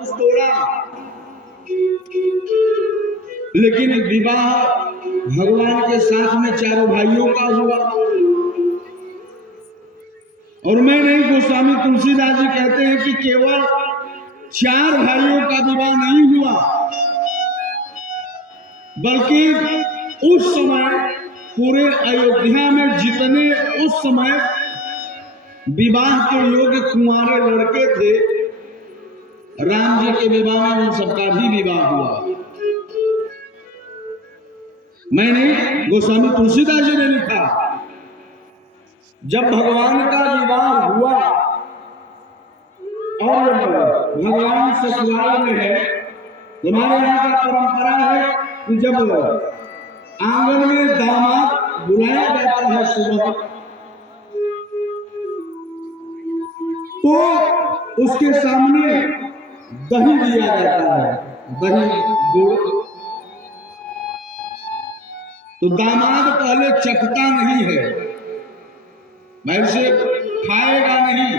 कुछ तोड़ा, लेकिन विवाह भगवान के साथ में चारों भाइयों का हुआ। और मैं नहीं, गोस्वामी तुलसीदास जी कहते हैं कि केवल 4 भाइयों का विवाह नहीं हुआ, बल्कि उस समय पूरे अयोध्या में जितने उस समय विवाह के योग्य कुंवारे लड़के थे, राम जी के विवाह में उन सबका भी विवाह हुआ। मैंने गोस्वामी तुलसीदास जी ने लिखा, जब भगवान का विवाह हुआ और भगवान ससुराल में है, हमारे यहाँ का परंपरा है कि जब आंगन में दामाद बुलाया जाता है सुबह, तो उसके सामने दही दिया जाता है, दही गुड़। तो दामाद पहले चखता नहीं है, भाई से खाएगा नहीं,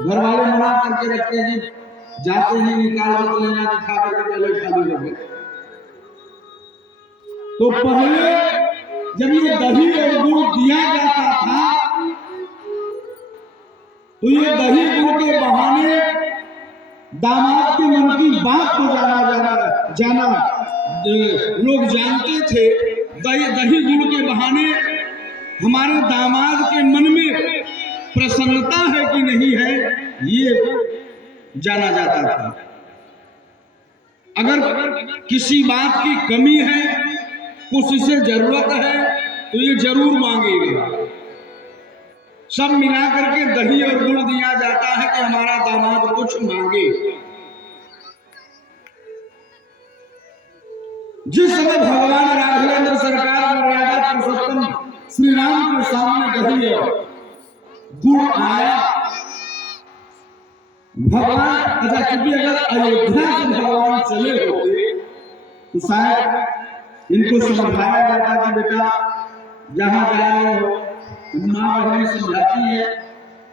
घर वाले मना करके रखते हैं, जाते ही निकाल मत लेना, खा करके पहले खा लीजिए। तो पहले जब ये दही और गुड़ दिया जाता था, तो ये दही गुड़ के बहाने दामाद के मन की बात को जाना लोग जानते थे। दही गुड़ के बहाने हमारे दामाद के मन में प्रसन्नता है कि नहीं है, ये जाना जाता था। अगर किसी बात की कमी है, कुछ से जरूरत है, तो ये जरूर मांगेगा। सब मिला करके दही और गुड़ दिया जाता है कि हमारा दामाद कुछ मांगे। जिस समय भगवान राघवेंद्र सरकार मर्यादा पुरुषोत्तम श्री राम के सामने दही और गुड़ आया, भगवान क्योंकि अगर अयोध्या से भगवान चले होते तो शायद इनको समझाया जाता कि बेटा जहां जा रहे हो, माँ बहनें समझाती है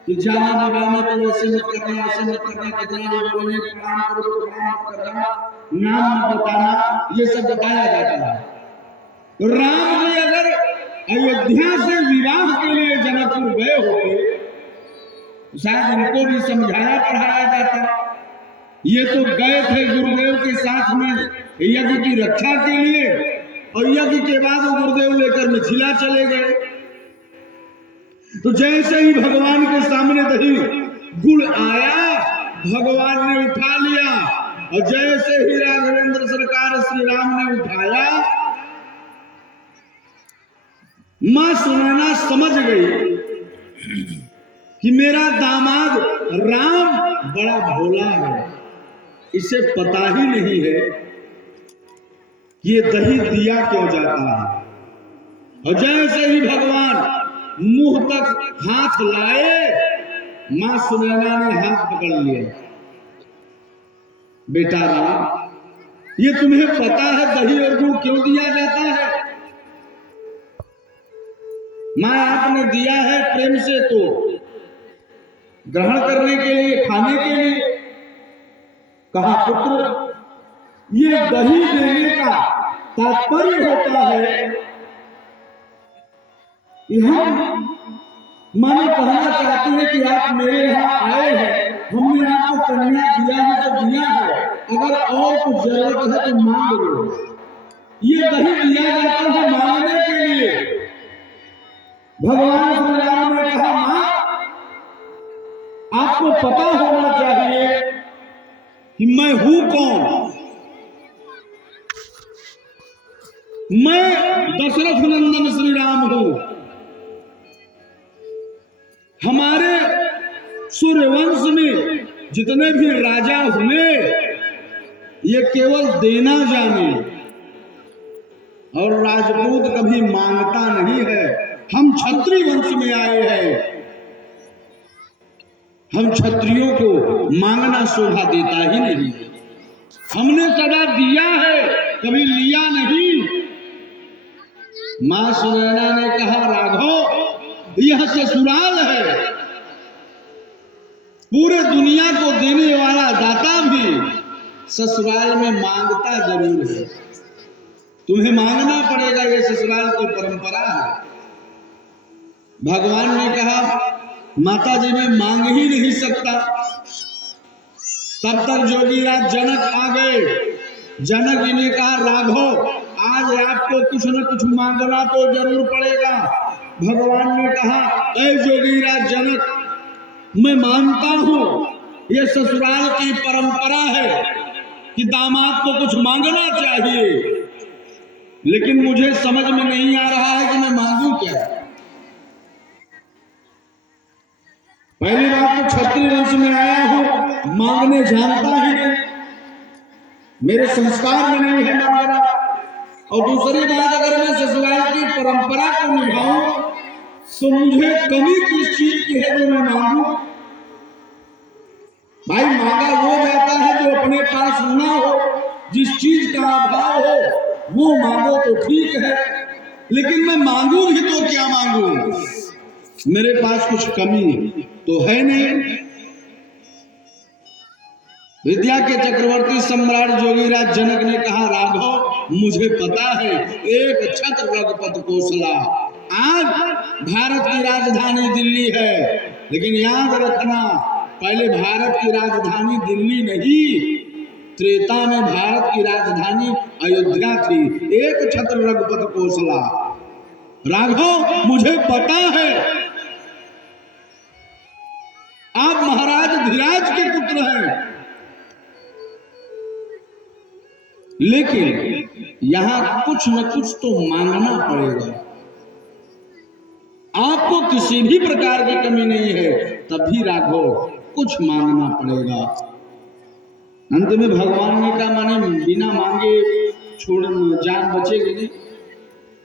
कि जाना दबाने को ऐसे मत करना, ऐसे मत करना, कितना भी बोले प्रणाम करो तो प्रणाम करना, नाम मत बताना, ये सब बताया जाता है। तो राम जी अगर अयोध्या से विवाह के लिए जनकपुर गए होते, शायद इनको भी समझाया पढ़ाया जाता। ये तो गए थे गुरुदेव के साथ में यज्ञ की रक्षा के लिए, और यज्ञ के बाद वो गुरुदेव लेकर मिथिला चले गए। तो जैसे ही भगवान के सामने दही गुड़ आया, भगवान ने उठा लिया, और जैसे ही राघवेंद्र सरकार श्री राम ने उठाया, मां सुनैना समझ गई कि मेरा दामाद राम बड़ा भोला है, इसे पता ही नहीं है ये दही दिया क्यों जाता है। और जैसे ही भगवान मुंह तक हाथ लाए, मां सुनैना ने हाथ पकड़ लिया, बेटा राम, ये तुम्हें पता है दही और गुड़ क्यों दिया जाता है? मां आपने दिया है प्रेम से, तो ग्रहण करने के लिए, खाने के लिए। कहा पुत्र, ये दही देने का तात्पर्य होता है कि हम मानो कहना चाहते हैं कि आप मेरे यहाँ आए हैं, हमने आपको कन्या दिया है तो दिया है, अगर और कुछ जरूरत है तो मांग लो। ये दही दिया जाता है मांगने के लिए। भगवान श्री राम ने कहा, मां आपको पता होना चाहिए कि मैं हूं कौन। मैं दशरथ नंदन श्री राम हूं। हमारे सूर्यवंश में जितने भी राजा हुए, ये केवल देना जाने, और राजपूत कभी मांगता नहीं है। हम क्षत्रिय वंश में आए हैं, हम क्षत्रियों को मांगना शोभा देता ही नहीं। हमने सदा दिया है, कभी लिया नहीं। मां सुनैना ने कहा, राघव, यह ससुराल है, पूरे दुनिया को देने वाला दाता ससुराल में मांगता जरूर है। तुम्हें मांगना पड़ेगा, ये ससुराल की परंपरा है। भगवान ने कहा माता जी मैं मांग ही नहीं सकता। तब तक जोगीराज जनक आ गए। जनक जी ने कहा राघव आज आपको कुछ न कुछ मांगना तो जरूर पड़ेगा। भगवान ने कहा ऐ जोगीराज जनक मैं मानता हूं ये ससुराल की परंपरा है कि दामाद को कुछ मांगना चाहिए, लेकिन मुझे समझ में नहीं आ रहा है कि मैं मांगू क्या। पहली बात तो क्षत्रिय वंश में आया हूं, मांगने जानता ही नहीं, मेरे संस्कार में नहीं है मांगना। और दूसरी बात अगर मैं ससुराल की परंपरा को निभाऊं तो मुझे कमी किस चीज की है जो मैं मांगू। भाई मांगा वो जाता है जो अपने पास ना हो, जिस चीज का अभाव हो वो मांगो तो ठीक है, लेकिन मैं मांगू भी तो क्या मांगू, मेरे पास कुछ कमी तो है नहीं। विद्या के चक्रवर्ती सम्राट जोगीराज जनक ने कहा राघव मुझे पता है एक छत्र रघुपति कौशला, आज भारत की राजधानी दिल्ली है, लेकिन याद रखना पहले भारत की राजधानी दिल्ली नहीं, त्रेता में भारत की राजधानी अयोध्या थी। एक छत्र रघुपति कौशला। राघव मुझे पता है आप महाराज धीराज के पुत्र हैं, लेकिन यहां कुछ न कुछ तो मांगना पड़ेगा। आपको किसी भी प्रकार की कमी नहीं है, तभी राघव कुछ मांगना पड़ेगा। अंत में भगवान ने कहा माने बिना मांगे छोड़ जान बचेगी नहीं।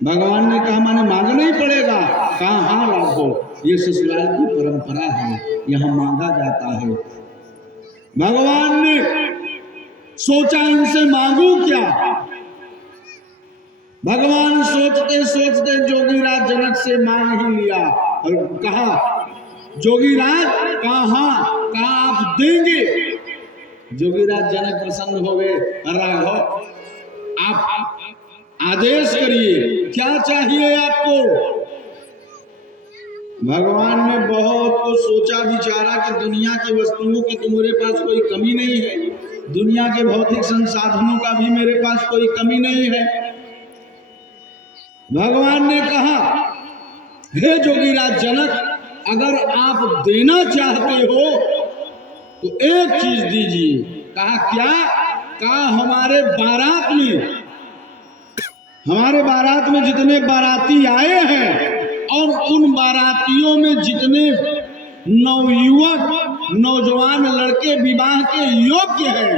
भगवान ने कहा माने मांगना ही पड़ेगा। कहा हाँ राघव ये ससुराल की परंपरा है, यहां मांगा जाता है। भगवान ने सोचा इनसे मांगू क्या। भगवान सोचते सोचते जोगीराज जनक से मांग ही लिया और कहा जोगीराज कहा आप देंगे। जोगीराज जनक प्रसन्न हो गए। राघव आप आदेश करिए क्या चाहिए आपको। भगवान ने बहुत कुछ सोचा विचारा कि दुनिया की वस्तुओं की तो मेरे पास कोई कमी नहीं है, दुनिया के भौतिक संसाधनों का भी मेरे पास कोई कमी नहीं है। भगवान ने कहा हे जोगीराज जनक अगर आप देना चाहते हो तो एक चीज दीजिए। कहा क्या। कहा हमारे बारात में जितने बाराती आए हैं और उन बारातियों में जितने नवयुवक नौजवान लड़के विवाह के योग्य हैं,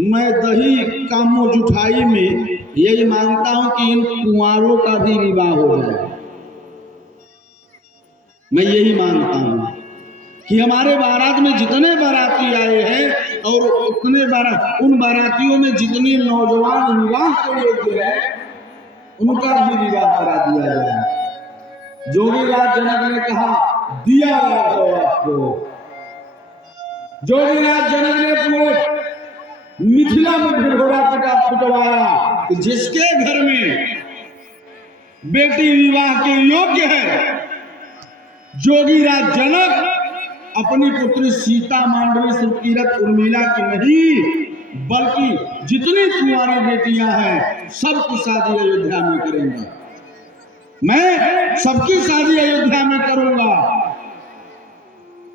मैं दही कामो जुठाई में यही मांगता हूं कि इन कुंवारों का भी विवाह हो जाए। मैं यही मांगता हूं कि हमारे बारात में जितने बाराती आए हैं और उन बारातियों में जितने नौजवान विवाह के योग्य हैं उनका भी विवाह करा दिया जाए। जोगीराज जनक ने कहा दिया आपको। जोगीराज जनक ने पूरे मिथिला में घोड़ा पिटवाया कि जिसके घर में बेटी विवाह के योग्य है, जोगीराज जनक अपनी पुत्री सीता मांडवी सुकीरत उर्मिला की नहीं बल्कि जितनी कुंवारी बेटियां हैं सबकी शादी अयोध्या में करेंगे। मैं सबकी शादी अयोध्या में करूंगा।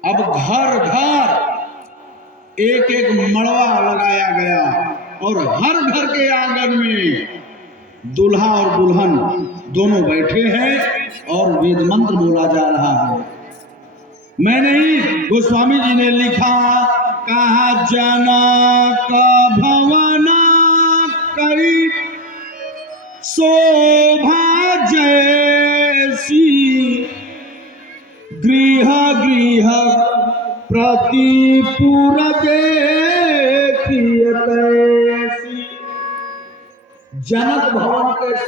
अब घर घर एक एक मड़वा लगाया गया और हर घर के आंगन में दूल्हा और दुल्हन दोनों बैठे हैं और वेद मंत्र बोला जा रहा है। मैं नहीं, गोस्वामी जी ने लिखा कहा जनक भवन करी शोभा जैसी गृह गृह प्रतिपुर देखिए कैसी। जनक भवन के